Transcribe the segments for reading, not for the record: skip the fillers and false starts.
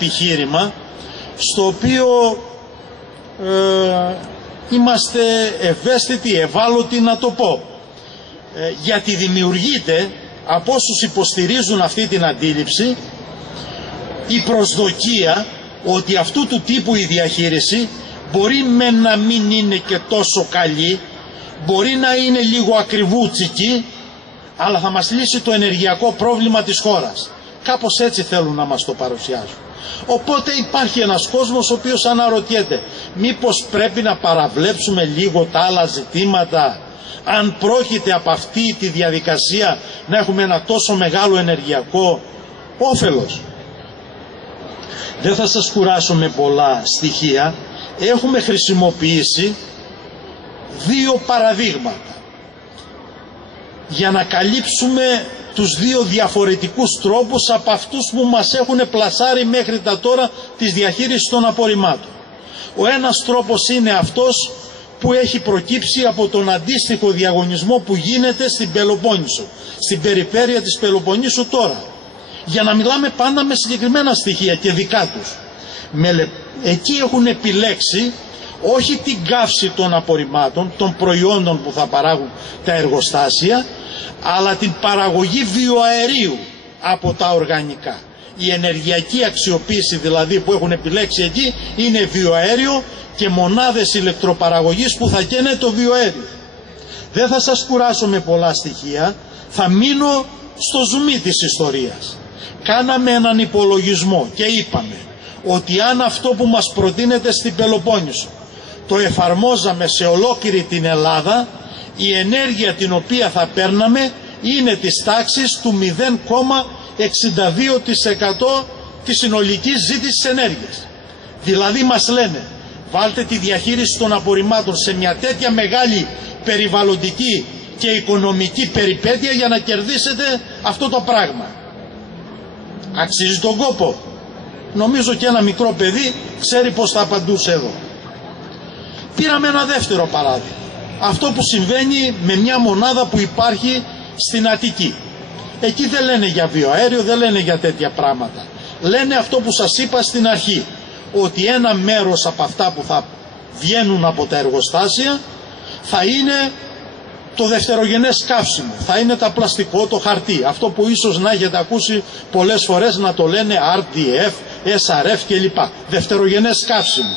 επιχείρημα στο οποίο είμαστε ευαίσθητοι, ευάλωτοι να το πω, γιατί δημιουργείται από όσους υποστηρίζουν αυτή την αντίληψη η προσδοκία ότι αυτού του τύπου η διαχείριση μπορεί με να μην είναι και τόσο καλή, μπορεί να είναι λίγο ακριβούτσικη, αλλά θα μας λύσει το ενεργειακό πρόβλημα της χώρας. Κάπως έτσι θέλουν να μας το παρουσιάσουν. Οπότε υπάρχει ένας κόσμος ο οποίος αναρωτιέται, μήπως πρέπει να παραβλέψουμε λίγο τα άλλα ζητήματα, αν πρόκειται από αυτή τη διαδικασία να έχουμε ένα τόσο μεγάλο ενεργειακό όφελος. Δεν θα σας κουράσω με πολλά στοιχεία. Έχουμε χρησιμοποιήσει δύο παραδείγματα για να καλύψουμε τους δύο διαφορετικούς τρόπους από αυτούς που μας έχουν πλασάρει μέχρι τα τώρα της διαχείρισης των απορριμμάτων. Ο ένας τρόπος είναι αυτός που έχει προκύψει από τον αντίστοιχο διαγωνισμό που γίνεται στην Πελοπόννησο, στην περιφέρεια της Πελοποννήσου τώρα, για να μιλάμε πάντα με συγκεκριμένα στοιχεία και δικά τους. Εκεί έχουν επιλέξει όχι την καύση των απορριμμάτων, των προϊόντων που θα παράγουν τα εργοστάσια, αλλά την παραγωγή βιοαερίου από τα οργανικά. Η ενεργειακή αξιοποίηση δηλαδή που έχουν επιλέξει εκεί είναι βιοαέριο και μονάδες ηλεκτροπαραγωγής που θα καίνε το βιοαέριο. Δεν θα σας κουράσω με πολλά στοιχεία, θα μείνω στο ζουμί της ιστορίας. Κάναμε έναν υπολογισμό και είπαμε ότι αν αυτό που μας προτείνεται στην Πελοπόννησο το εφαρμόζαμε σε ολόκληρη την Ελλάδα, η ενέργεια την οποία θα παίρναμε είναι της τάξης του 0,62% της συνολικής ζήτησης ενέργειας. Δηλαδή μας λένε, βάλτε τη διαχείριση των απορριμμάτων σε μια τέτοια μεγάλη περιβαλλοντική και οικονομική περιπέτεια για να κερδίσετε αυτό το πράγμα. Αξίζει τον κόπο? Νομίζω και ένα μικρό παιδί ξέρει πως θα απαντούσε εδώ. Πήραμε ένα δεύτερο παράδειγμα. Αυτό που συμβαίνει με μια μονάδα που υπάρχει στην Αττική. Εκεί δεν λένε για βιοαέριο, δεν λένε για τέτοια πράγματα. Λένε αυτό που σας είπα στην αρχή, ότι ένα μέρος από αυτά που θα βγαίνουν από τα εργοστάσια θα είναι το δευτερογενές καύσιμο, θα είναι τα πλαστικό, το χαρτί, αυτό που ίσως να έχετε ακούσει πολλές φορές να το λένε RDF, SRF κλπ. Δευτερογενές καύσιμο.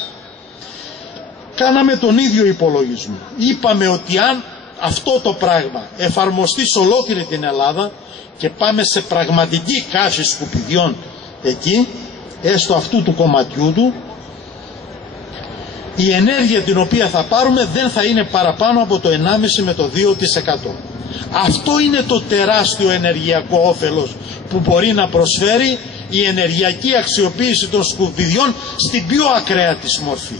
Κάναμε τον ίδιο υπολογισμό. Είπαμε ότι αν αυτό το πράγμα εφαρμοστεί σε ολόκληρη την Ελλάδα και πάμε σε πραγματική καύση σκουπιδιών εκεί, έστω αυτού του κομματιού του, η ενέργεια την οποία θα πάρουμε δεν θα είναι παραπάνω από το 1,5 με το 2%. Αυτό είναι το τεράστιο ενεργειακό όφελος που μπορεί να προσφέρει η ενεργειακή αξιοποίηση των σκουπιδιών στην πιο ακραία της μορφή.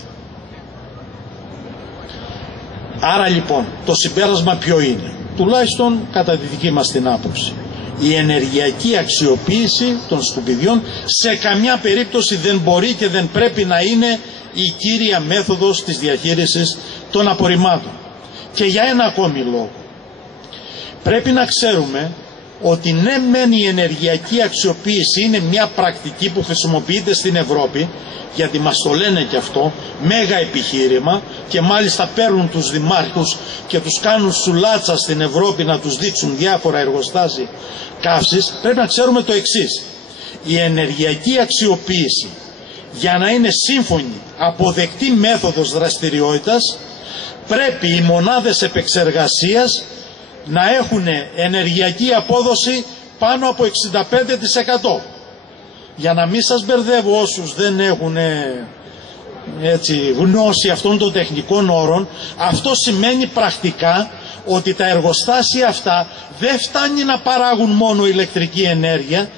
Άρα λοιπόν το συμπέρασμα ποιο είναι? Τουλάχιστον κατά τη δική μας την άποψη, η ενεργειακή αξιοποίηση των σκουπιδιών σε καμιά περίπτωση δεν μπορεί και δεν πρέπει να είναι η κύρια μέθοδος της διαχείρισης των απορριμμάτων. Και για ένα ακόμη λόγο. Πρέπει να ξέρουμε ότι ναι μεν η ενεργειακή αξιοποίηση είναι μια πρακτική που χρησιμοποιείται στην Ευρώπη, γιατί μας το λένε και αυτό, μέγα επιχείρημα, και μάλιστα παίρνουν τους δημάρχους και τους κάνουν σουλάτσα στην Ευρώπη να τους δείξουν διάφορα εργοστάσια καύσης. Πρέπει να ξέρουμε το εξής: η ενεργειακή αξιοποίηση, για να είναι σύμφωνη, αποδεκτή μέθοδος δραστηριότητας, πρέπει οι μονάδες επεξεργασίας να έχουν ενεργειακή απόδοση πάνω από 65%. Για να μην σας μπερδεύω όσους δεν έχουν γνώση αυτών των τεχνικών όρων, αυτό σημαίνει πρακτικά ότι τα εργοστάσια αυτά δεν φτάνει να παράγουν μόνο ηλεκτρική ενέργεια,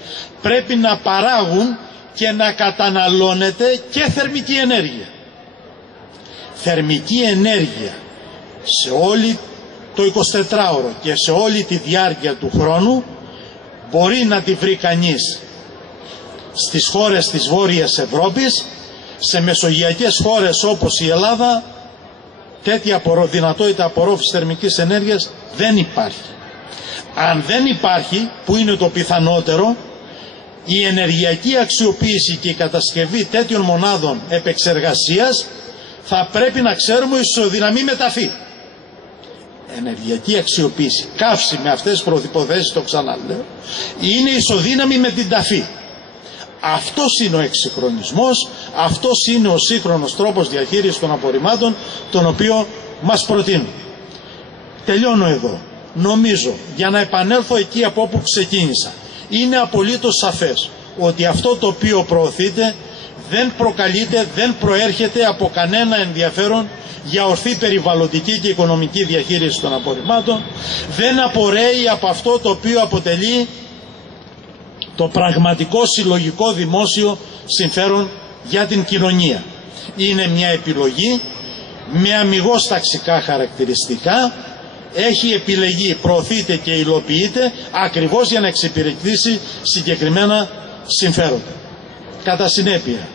πρέπει να παράγουν και να καταναλώνεται και θερμική ενέργεια. Θερμική ενέργεια σε όλη το 24ωρο και σε όλη τη διάρκεια του χρόνου μπορεί να τη βρει κανείς στις χώρες της Βόρειας Ευρώπης. Σε μεσογειακές χώρες όπως η Ελλάδα τέτοια δυνατότητα απορρόφησης θερμικής ενέργειας δεν υπάρχει. Αν δεν υπάρχει, που είναι το πιθανότερο, η ενεργειακή αξιοποίηση και η κατασκευή τέτοιων μονάδων επεξεργασίας θα πρέπει να ξέρουμε ισοδυναμεί με ταφή. Ενεργειακή αξιοποίηση, καύση με αυτές τις προϋποθέσεις, το ξαναλέω, είναι ισοδύναμη με την ταφή. Αυτός είναι ο εξυγχρονισμός, αυτός είναι ο σύγχρονος τρόπος διαχείρισης των απορριμμάτων, τον οποίο μας προτείνουν. Τελειώνω εδώ. Νομίζω, για να επανέλθω εκεί από όπου ξεκίνησα, είναι απολύτως σαφές ότι αυτό το οποίο προωθείται δεν προκαλείται, δεν προέρχεται από κανένα ενδιαφέρον για ορθή περιβαλλοντική και οικονομική διαχείριση των απορριμμάτων, δεν απορρέει από αυτό το οποίο αποτελεί το πραγματικό συλλογικό δημόσιο συμφέρον για την κοινωνία. Είναι μια επιλογή με αμιγώς ταξικά χαρακτηριστικά, έχει επιλεγεί, προωθείται και υλοποιείται ακριβώς για να εξυπηρετήσει συγκεκριμένα συμφέροντα. Κατά συνέπεια,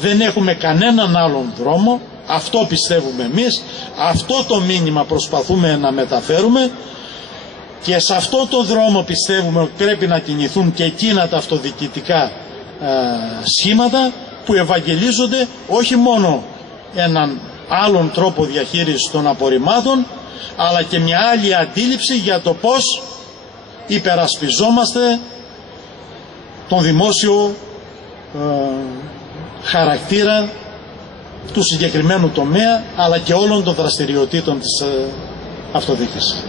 δεν έχουμε κανέναν άλλον δρόμο, αυτό πιστεύουμε εμείς, αυτό το μήνυμα προσπαθούμε να μεταφέρουμε και σε αυτό το δρόμο πιστεύουμε ότι πρέπει να κινηθούν και εκείνα τα αυτοδιοικητικά σχήματα που ευαγγελίζονται όχι μόνο έναν άλλον τρόπο διαχείρισης των απορριμμάτων, αλλά και μια άλλη αντίληψη για το πώς υπερασπιζόμαστε τον δημόσιο χαρακτήρα του συγκεκριμένου τομέα, αλλά και όλων των δραστηριοτήτων της αυτοδιοίκησης.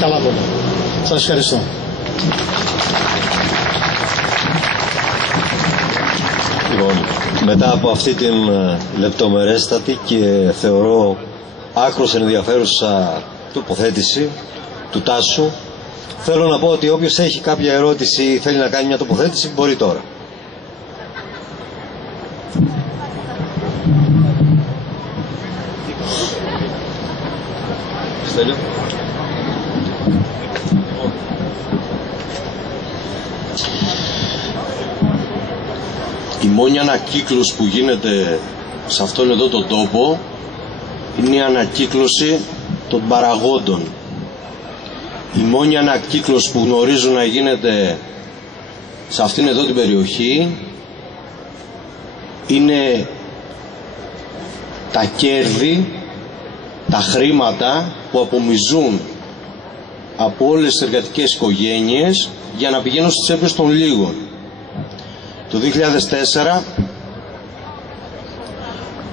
Καλά πολύ. Σας ευχαριστώ. Λοιπόν, μετά από αυτή την λεπτομερέστατη και θεωρώ άκρως ενδιαφέρουσα τοποθέτηση του Τάσου, θέλω να πω ότι όποιος έχει κάποια ερώτηση ή θέλει να κάνει μια τοποθέτηση μπορεί τώρα. Στέλιο. Η μόνη ανακύκλωση που γίνεται σε αυτόν εδώ τον τόπο είναι η ανακύκλωση των παραγόντων. Η μόνη ανακύκλωση που γνωρίζω να γίνεται σε αυτήν εδώ την περιοχή είναι τα κέρδη, τα χρήματα που απομυζούν από όλες τις εργατικές οικογένειες για να πηγαίνουν στις τσέπες των λίγων. Το 2004,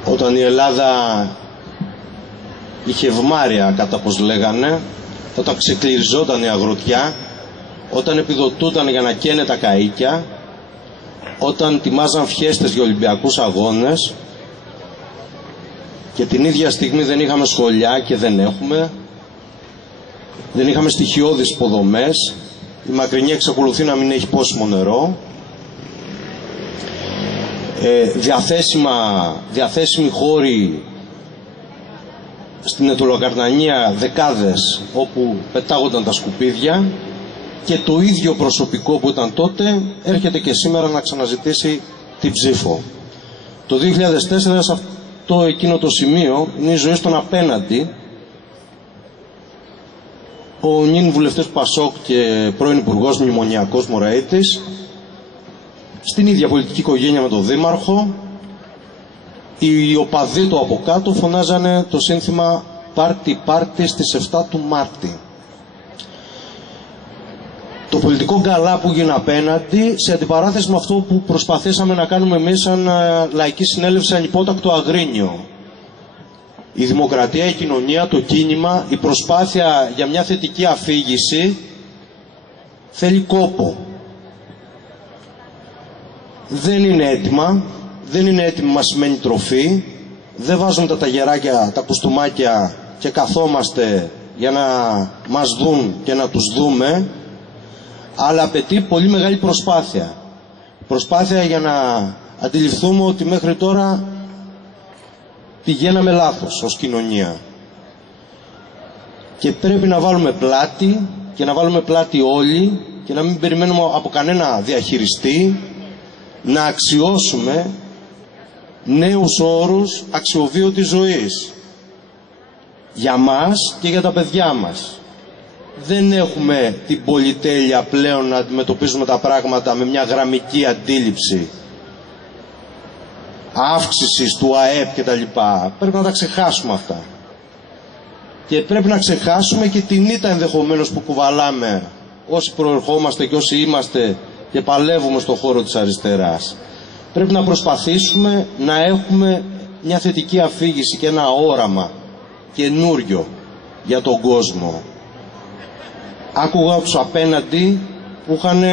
όταν η Ελλάδα είχε ευμάρεια, κατά πως λέγανε, όταν ξεκληριζόταν η αγροτιά, όταν επιδοτούταν για να καίνε τα καΐκια, όταν τιμάζαν φιέστες για Ολυμπιακούς αγώνες, και την ίδια στιγμή δεν είχαμε σχολιά και δεν έχουμε, δεν είχαμε στοιχειώδεις υποδομές, η Μακρινή εξακολουθεί να μην έχει πόσιμο νερό, διαθέσιμοι χώροι στην Ετωλοκαρνανία δεκάδες όπου πετάγονταν τα σκουπίδια, και το ίδιο προσωπικό που ήταν τότε έρχεται και σήμερα να ξαναζητήσει την ψήφο. Το 2004 σε αυτό εκείνο το σημείο είναι η ζωή στον απέναντι. Ο νυν βουλευτής Πασόκ και πρώην υπουργός μνημονιακός Μωραΐτης, στην ίδια πολιτική οικογένεια με τον δήμαρχο, οι οπαδοί του από κάτω φωνάζανε το σύνθημα «Πάρτι, πάρτι» στις 7 του Μάρτη. Το πολιτικό γκαλά που γίνει απέναντι, σε αντιπαράθεση με αυτό που προσπαθήσαμε να κάνουμε εμείς σαν λαϊκή συνέλευση ανυπότακτο Αγρίνιο. Η δημοκρατία, η κοινωνία, το κίνημα, η προσπάθεια για μια θετική αφήγηση θέλει κόπο. Δεν είναι έτοιμα, δεν είναι έτοιμη μας σημαίνει τροφή, δεν βάζουμε τα ταγεράκια, τα κουστούμάκια και καθόμαστε για να μας δουν και να τους δούμε, αλλά απαιτεί πολύ μεγάλη προσπάθεια. Προσπάθεια για να αντιληφθούμε ότι μέχρι τώρα πηγαίναμε λάθος ως κοινωνία. Και πρέπει να βάλουμε πλάτη, και να βάλουμε πλάτη όλοι, και να μην περιμένουμε από κανένα διαχειριστή, να αξιώσουμε νέους όρους αξιοβίωτης ζωής για μας και για τα παιδιά μας. δεν έχουμε την πολυτέλεια πλέον να αντιμετωπίζουμε τα πράγματα με μια γραμμική αντίληψη αύξησης του ΑΕΠ και τα λοιπά. Πρέπει να τα ξεχάσουμε αυτά. Και πρέπει να ξεχάσουμε και την ήττα ενδεχομένως που κουβαλάμε όσοι προερχόμαστε και όσοι είμαστε και παλεύουμε στον χώρο της αριστεράς. Πρέπει να προσπαθήσουμε να έχουμε μια θετική αφήγηση και ένα όραμα καινούριο για τον κόσμο. Άκουγα τους απέναντι που είχαν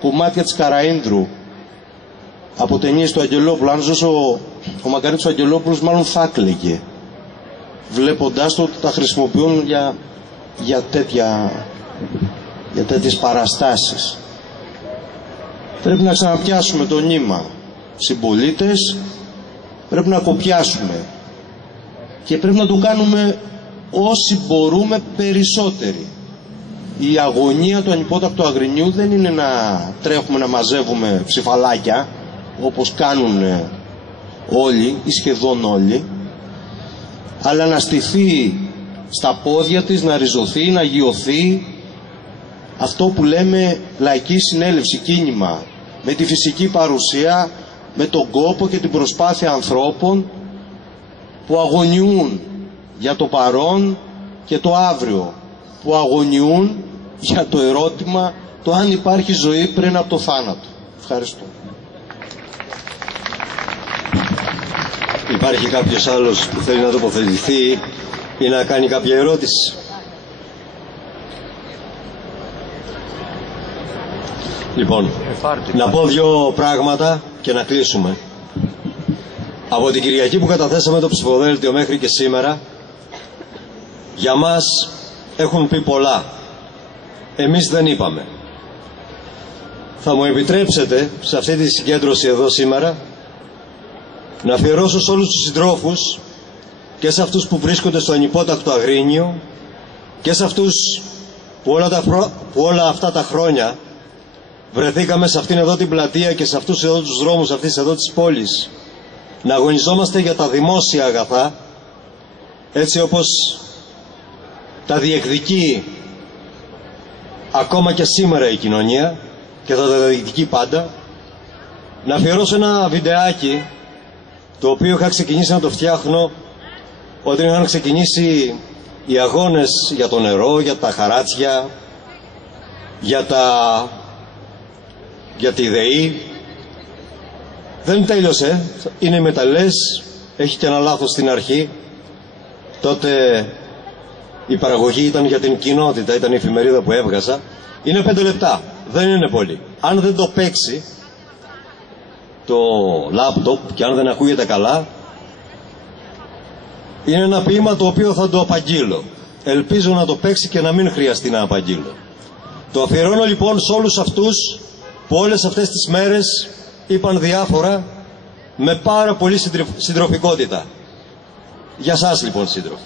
κομμάτια της Καραΐνδρου από ταινίες του Αγγελόπουλου. Αν ζούσε ο Μακαρίτης ο Αγγελόπουλος μάλλον θα κλαίγε βλέποντάς το ότι τα χρησιμοποιούν για τέτοιες παραστάσεις. Πρέπει να ξαναπιάσουμε το νήμα. Συμπολίτες, πρέπει να κοπιάσουμε και πρέπει να το κάνουμε όσοι μπορούμε περισσότεροι. Η αγωνία του ανυπότακτου αγρινιού δεν είναι να τρέχουμε να μαζεύουμε ψηφαλάκια όπως κάνουν όλοι ή σχεδόν όλοι, αλλά να στηθεί στα πόδια της, να ριζωθεί, να γιωθεί αυτό που λέμε λαϊκή συνέλευση, κίνημα, με τη φυσική παρουσία, με τον κόπο και την προσπάθεια ανθρώπων που αγωνιούν για το παρόν και το αύριο, που αγωνιούν για το ερώτημα το αν υπάρχει ζωή πριν από το θάνατο. Ευχαριστώ. Υπάρχει κάποιος άλλος που θέλει να τοποθετηθεί ή να κάνει κάποια ερώτηση? Λοιπόν, να πω δύο πράγματα και να κλείσουμε. Από την Κυριακή που καταθέσαμε το ψηφοδέλτιο μέχρι και σήμερα, για μας έχουν πει πολλά. Εμείς δεν είπαμε. Θα μου επιτρέψετε σε αυτή τη συγκέντρωση εδώ σήμερα να αφιερώσω σε όλους τους συντρόφους και σε αυτούς που βρίσκονται στο ανυπότακτο Αγρίνιο και σε αυτούς που όλα αυτά τα χρόνια βρεθήκαμε σε αυτήν εδώ την πλατεία και σε αυτούς εδώ τους δρόμους αυτής εδώ της πόλης να αγωνιζόμαστε για τα δημόσια αγαθά, έτσι όπως τα διεκδικεί ακόμα και σήμερα η κοινωνία και θα τα διεκδικεί πάντα. Να αφιερώσω ένα βιντεάκι το οποίο είχα ξεκινήσει να το φτιάχνω όταν είχαν ξεκινήσει οι αγώνες για το νερό, για τα χαράτσια, για τη ΔΕΗ. Δεν τέλειωσε, είναι μεταλλές, έχει και ένα λάθος στην αρχή. Τότε η παραγωγή ήταν για την κοινότητα, ήταν η εφημερίδα που έβγαζα. Είναι 5 λεπτά, δεν είναι πολύ. Αν δεν το παίξει το λάπτοπ και αν δεν ακούγεται καλά, είναι ένα ποίημα το οποίο θα το απαγγείλω. Ελπίζω να το παίξει και να μην χρειαστεί να απαγγείλω. Το αφιερώνω λοιπόν σε όλους αυτούς που όλες αυτές τις μέρες είπαν διάφορα με πάρα πολύ συντροφικότητα. Για σας λοιπόν, σύντροφοι.